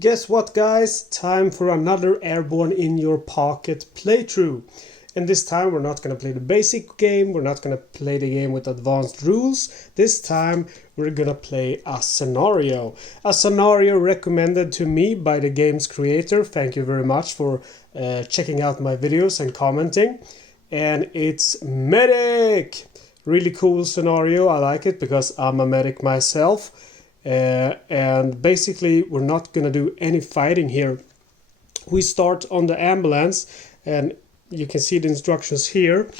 Guess what, guys? Time for another Airborne In Your Pocket playthrough. And this time we're not going to play the basic game, we're not going to play the game with advanced rules. This time we're going to play a scenario. A scenario recommended to me by the game's creator. Thank you very much for checking out my videos and commenting. And it's Medic! Really cool scenario, I like it because I'm a medic myself. And basically we're not gonna do any fighting here. We start on the ambulance and you can see the instructions here,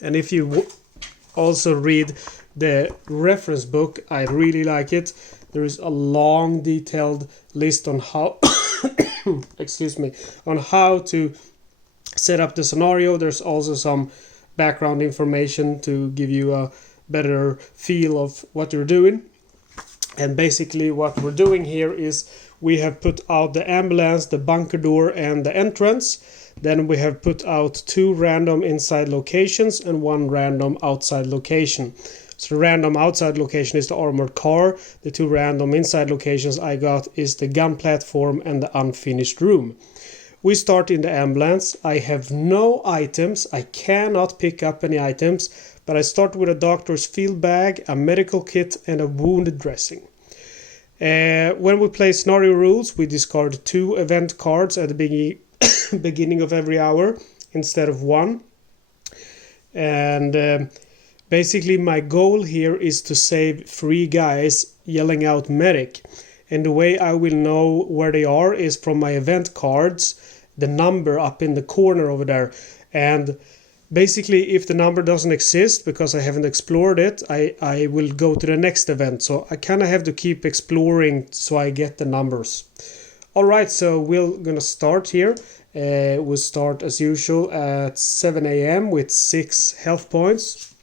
and if you also read the reference book, I really like it. There is a long detailed list on how excuse me, on how to set up the scenario. There's also some background information to give you a better feel of what you're doing. And basically what we're doing here is we have put out the ambulance, the bunker door and the entrance. Then we have put out 2 random inside locations and 1 random outside location. So the random outside location is the armored car. The 2 random inside locations I got is the gun platform and the unfinished room. We start in the ambulance. I have no items. I cannot pick up any items. But I start with a doctor's field bag, a medical kit and a wounded dressing. When we play scenario rules, we discard 2 event cards at the beginning of every hour instead of 1. And basically my goal here is to save 3 guys yelling out medic. And the way I will know where they are is from my event cards, the number up in the corner over there. And basically, if the number doesn't exist because I haven't explored it, I will go to the next event. So I kind of have to keep exploring so I get the numbers. Alright, so we're gonna start here. We'll start as usual at 7 a.m. with 6 health points.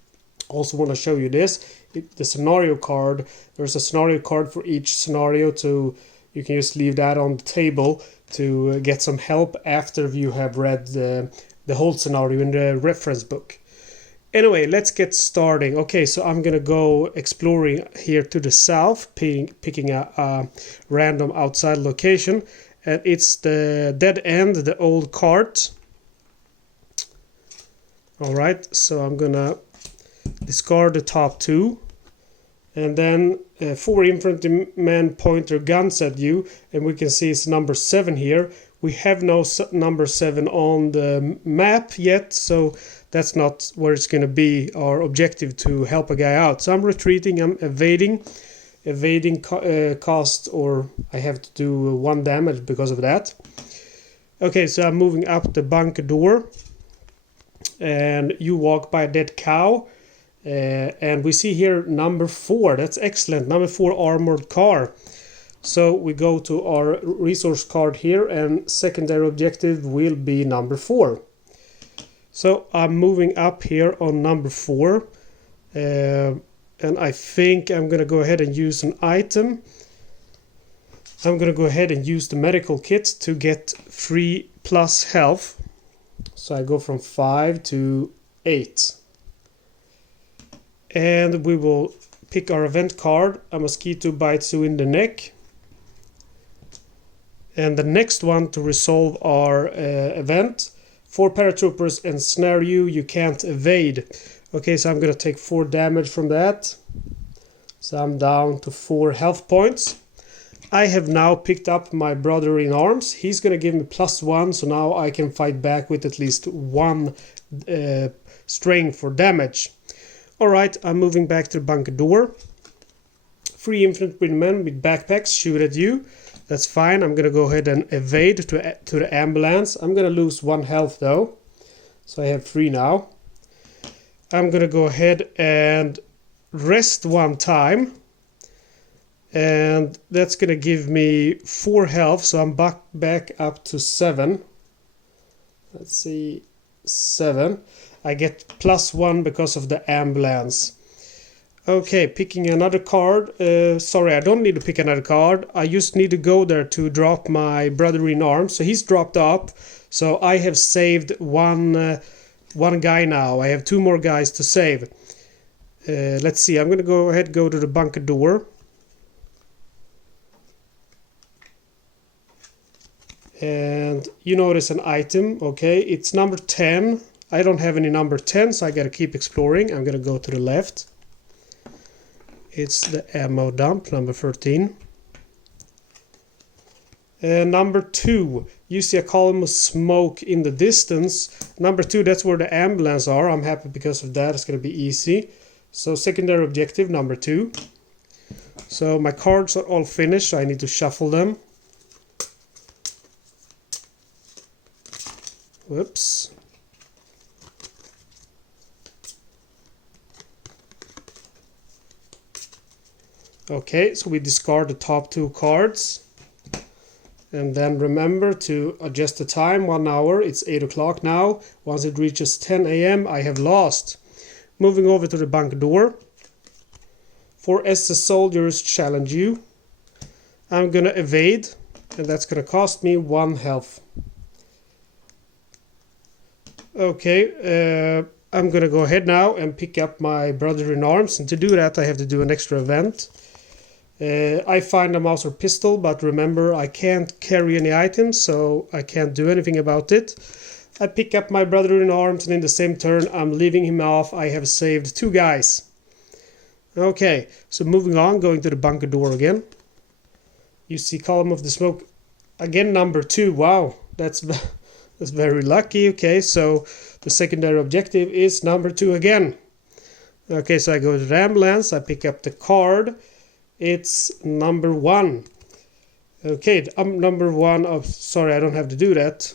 Also want to show you this. The scenario card. There's a scenario card for each scenario. You can just leave that on the table to get some help after you have read the whole scenario in the reference book. Anyway, let's get starting. Okay, so I'm gonna go exploring here to the south, picking a random outside location, and it's the dead end, the old cart. Alright, so I'm gonna discard the top 2, and then 4 infantrymen point their guns at you, and we can see it's number 7 here. We have no number 7 on the map yet, so that's not where it's going to be our objective to help a guy out. So I'm retreating, I'm evading cost, or I have to do 1 damage because of that. Okay, so I'm moving up the bunker door, and you walk by a dead cow, and we see here number 4. That's excellent. Number 4 armored car. So we go to our resource card here, and secondary objective will be number 4. So I'm moving up here on number 4, and I think I'm going to go ahead and use an item. I'm going to go ahead and use the medical kit to get 3 plus health. So I go from 5 to 8. And we will pick our event card. A mosquito bites you in the neck. And the next one to resolve our event, 4 paratroopers ensnare you, you can't evade. Okay, so I'm going to take 4 damage from that. So I'm down to 4 health points. I have now picked up my brother in arms. He's going to give me +1, so now I can fight back with at least 1 strength for damage. Alright, I'm moving back to the bunker door. 3 infantrymen with backpacks shoot at you. That's fine. I'm going to go ahead and evade to the ambulance. I'm going to lose 1 health though. So I have 3 now. I'm going to go ahead and rest 1 time. And that's going to give me 4 health. So I'm back up to 7. Let's see. 7. I get +1 because of the ambulance. Okay, picking another card. Sorry, I don't need to pick another card. I just need to go there to drop my brother in arms. So he's dropped up. So I have saved one guy now. I have 2 more guys to save. Let's see. I'm going to go to the bunker door. And you notice an item, okay, it's number 10. I don't have any number 10, so I gotta keep exploring. I'm gonna go to the left. It's the ammo dump, number 13. Number 2, you see a column of smoke in the distance. Number 2, that's where the ambulance are. I'm happy because of that, it's gonna be easy. So secondary objective, number 2. So my cards are all finished, so I need to shuffle them. Whoops. Okay, so we discard the top 2 cards. And then remember to adjust the time, 1 hour. It's 8 o'clock now. Once it reaches 10 a.m., I have lost. Moving over to the bunker door. 4 SS soldiers challenge you. I'm gonna evade, and that's gonna cost me 1 health. Okay, I'm gonna go ahead now and pick up my brother-in-arms, and to do that I have to do an extra event. I find a Mauser pistol, but remember I can't carry any items, so I can't do anything about it. I pick up my brother-in-arms, and in the same turn I'm leaving him off. I have saved 2 guys. Okay, so moving on, going to the bunker door again. You see column of the smoke again, number 2. Wow, that's very lucky. Okay, so the secondary objective is number 2 again. Okay, so I go to the ambulance, I pick up the card. It's number 1. Okay, I'm number 1 of... Sorry, I don't have to do that.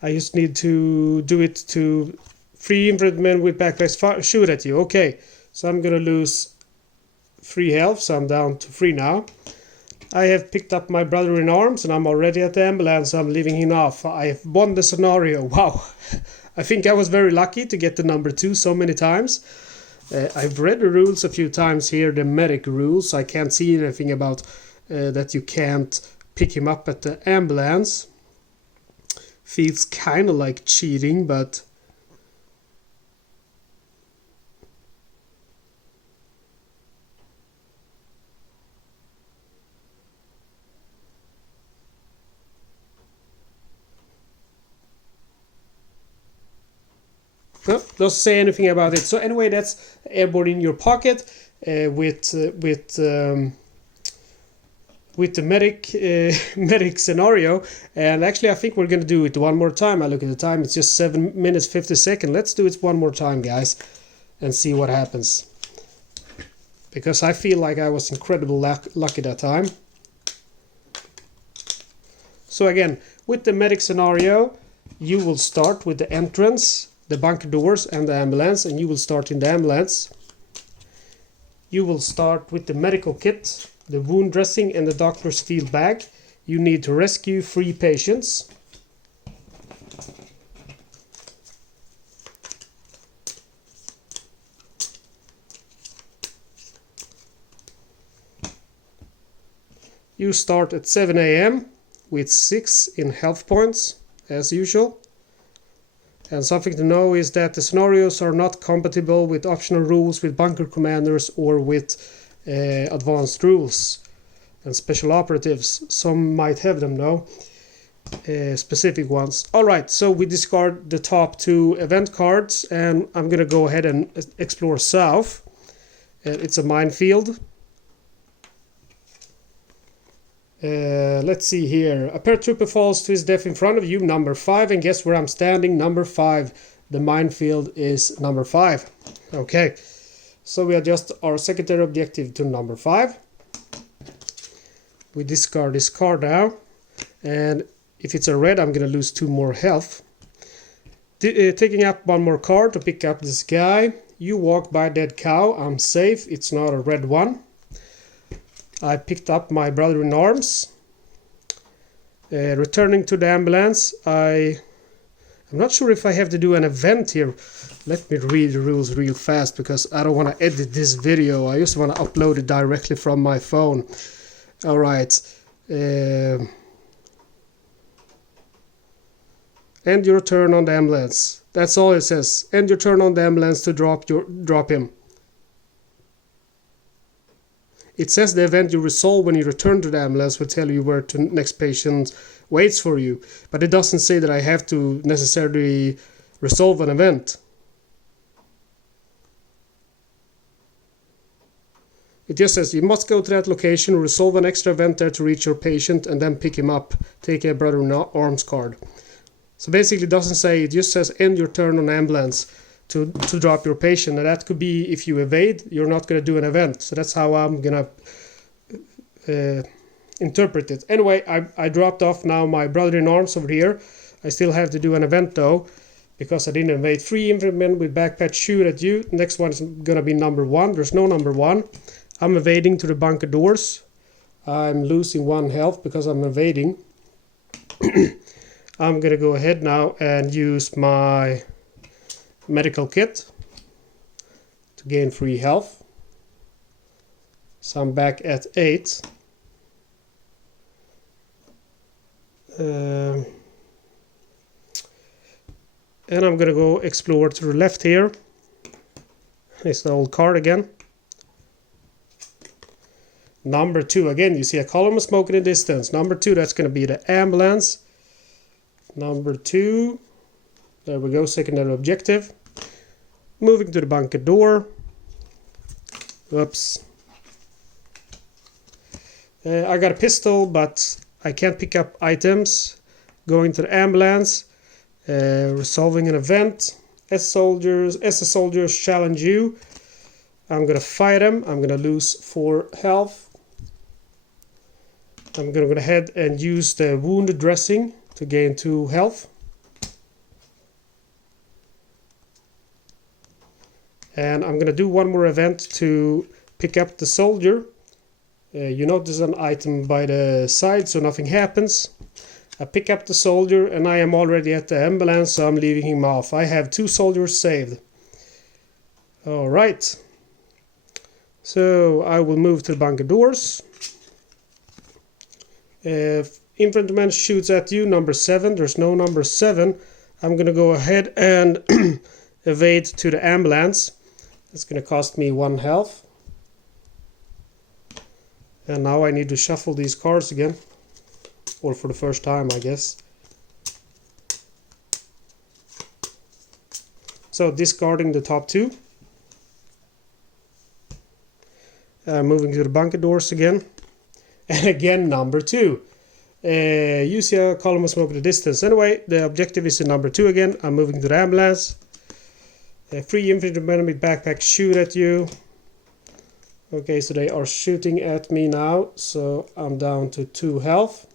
I just need to do it to 3 infantrymen with backpacks shoot at you. Okay, so I'm gonna lose 3 health, so I'm down to 3 now. I have picked up my brother-in-arms and I'm already at the ambulance, so I'm leaving him off. I have won the scenario. Wow. I think I was very lucky to get the number 2 so many times. I've read the rules a few times here, the medic rules. I can't see anything about that you can't pick him up at the ambulance. Feels kind of like cheating, but... No, doesn't say anything about it. So anyway, that's Airborne in Your Pocket with the medic scenario. And actually, I think we're gonna do it one more time. I look at the time; it's just 7 minutes 50 seconds. Let's do it one more time, guys, and see what happens. Because I feel like I was incredibly lucky that time. So again, with the medic scenario, you will start with the entrance, the bunker doors and the ambulance, and you will start in the ambulance. You will start with the medical kit, the wound dressing and the doctor's field bag. You need to rescue 3 patients. You start at 7 a.m. with 6 in health points, as usual. And something to know is that the scenarios are not compatible with optional rules with bunker commanders or with advanced rules and special operatives. Some might have them though, specific ones. Alright, so we discard the top 2 event cards and I'm gonna go ahead and explore south. It's a minefield. Let's see here. A paratrooper falls to his death in front of you, number 5, and guess where I'm standing? Number 5. The minefield is number 5. Okay, so we adjust our secondary objective to number 5. We discard this card now, and if it's a red, I'm gonna lose 2 more health. Taking up 1 more card to pick up this guy. You walk by a dead cow. I'm safe. It's not a red one. I picked up my brother-in-arms. Returning to the ambulance, I'm not sure if I have to do an event here. Let me read the rules real fast because I don't want to edit this video. I just want to upload it directly from my phone. Alright. End your turn on the ambulance. That's all it says. End your turn on the ambulance to drop him. It says the event you resolve when you return to the ambulance will tell you where to next patient waits for you. But it doesn't say that I have to necessarily resolve an event. It just says you must go to that location, resolve an extra event there to reach your patient, and then pick him up. Take a Brother in Arms card. So basically it doesn't say, it just says end your turn on ambulance to drop your patient. And that could be if you evade, you're not going to do an event. So that's how I'm going to interpret it. Anyway, I dropped off now my Brother in Arms over here. I still have to do an event though, because I didn't evade. 3 infantrymen with backpack shoot at you. Next one is going to be number 1. There's no number 1. I'm evading to the bunker doors. I'm losing 1 health because I'm evading. I'm going to go ahead now and use my medical kit to gain 3 health. So I'm back at 8. And I'm going to go explore to the left here. It's the old card again. Number 2, again, you see a column of smoke in the distance. Number 2, that's going to be the ambulance. Number 2, there we go, secondary objective. Moving to the bunker door. Whoops. I got a pistol, but I can't pick up items. Going to the ambulance. Resolving an event. As the soldiers challenge you, I'm going to fight them. I'm going to lose 4 health. I'm going to go ahead and use the wound dressing to gain 2 health. And I'm going to do one more event to pick up the soldier. You notice an item by the side, so nothing happens. I pick up the soldier and I am already at the ambulance, so I'm leaving him off. I have 2 soldiers saved. Alright. So I will move to the bunker doors. If infantryman shoots at you, number 7, there's no number 7. I'm going to go ahead and evade to the ambulance. It's going to cost me 1 health. And now I need to shuffle these cards again. Or for the first time, I guess. So discarding the top 2. Moving to the bunker doors again. And again, number 2. You see a column of smoke in the distance. Anyway, the objective is in number 2 again. I'm moving to the ambulance. 3 infantrymen with backpacks shoot at you. Okay, so they are shooting at me now. So I'm down to 2 health.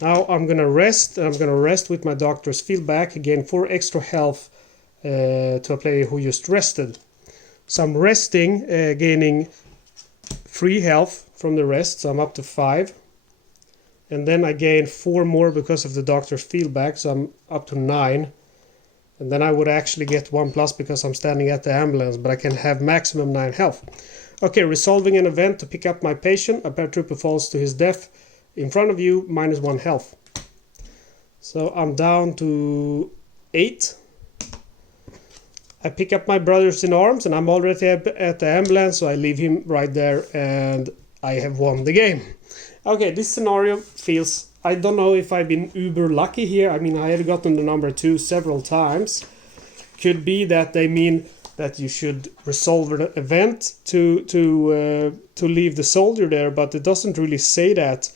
Now I'm going to rest. And I'm going to rest with my doctor's feedback. Gain 4 extra health to a player who just rested. So I'm resting, gaining 3 health from the rest, so I'm up to 5. And then I gain 4 more because of the doctor's feedback, so I'm up to 9. And then I would actually get 1 plus because I'm standing at the ambulance, but I can have maximum 9 health. Okay, resolving an event to pick up my patient. A paratrooper falls to his death in front of you, minus 1 health. So I'm down to 8. I pick up my brothers in arms and I'm already at the ambulance, so I leave him right there and I have won the game. Okay, this scenario feels... I don't know if I've been uber lucky here. I mean, I have gotten the number 2 several times. Could be that they mean that you should resolve an event to leave the soldier there, but it doesn't really say that.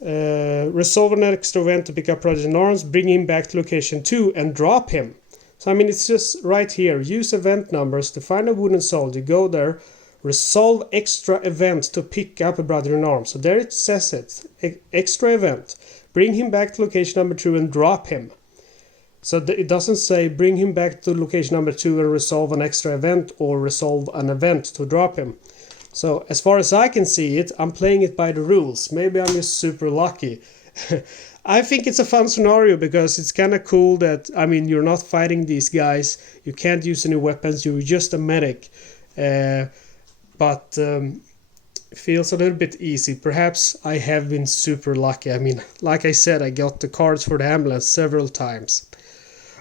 Resolve an extra event to pick up brothers in arms, bring him back to location 2 and drop him. So I mean, it's just right here. Use event numbers to find a wounded soldier. Go there. Resolve extra event to pick up a brother in arms. So there it says it. Extra event. Bring him back to location number 2 and drop him. So it doesn't say bring him back to location number 2 and resolve an extra event or resolve an event to drop him. So as far as I can see it, I'm playing it by the rules. Maybe I'm just super lucky. I think it's a fun scenario because it's kind of cool that, I mean, you're not fighting these guys. You can't use any weapons. You're just a medic. But it feels a little bit easy. Perhaps I have been super lucky. I mean, like I said, I got the cards for the ambulance several times.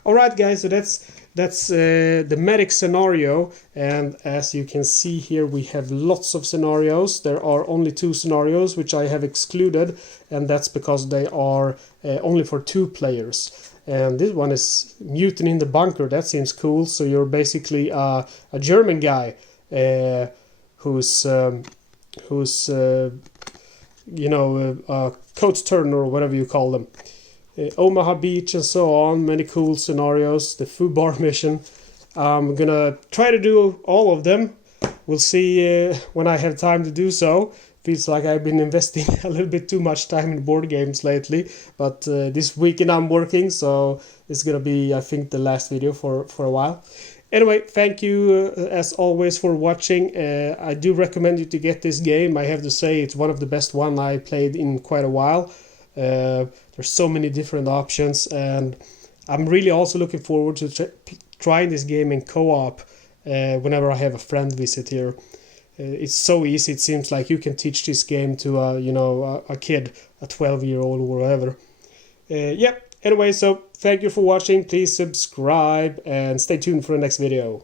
Alright guys, so that's that's the medic scenario, and as you can see here we have lots of scenarios. There are only 2 scenarios which I have excluded, and that's because they are only for 2 players. And this one is Mutiny in the Bunker. That seems cool. So you're basically a German guy who's you know, a coach turner or whatever you call them. Omaha Beach and so on. Many cool scenarios. The Foo Bar mission. I'm gonna try to do all of them. We'll see when I have time to do so. Feels like I've been investing a little bit too much time in board games lately, but this weekend I'm working, so it's gonna be, I think, the last video for a while. Anyway, thank you as always for watching. I do recommend you to get this game. I have to say it's one of the best one I played in quite a while. There's so many different options, and I'm really also looking forward to trying this game in co-op whenever I have a friend visit here. It's so easy. It seems like you can teach this game to a kid, a 12-year-old or whatever. Anyway, so thank you for watching. Please subscribe and stay tuned for the next video.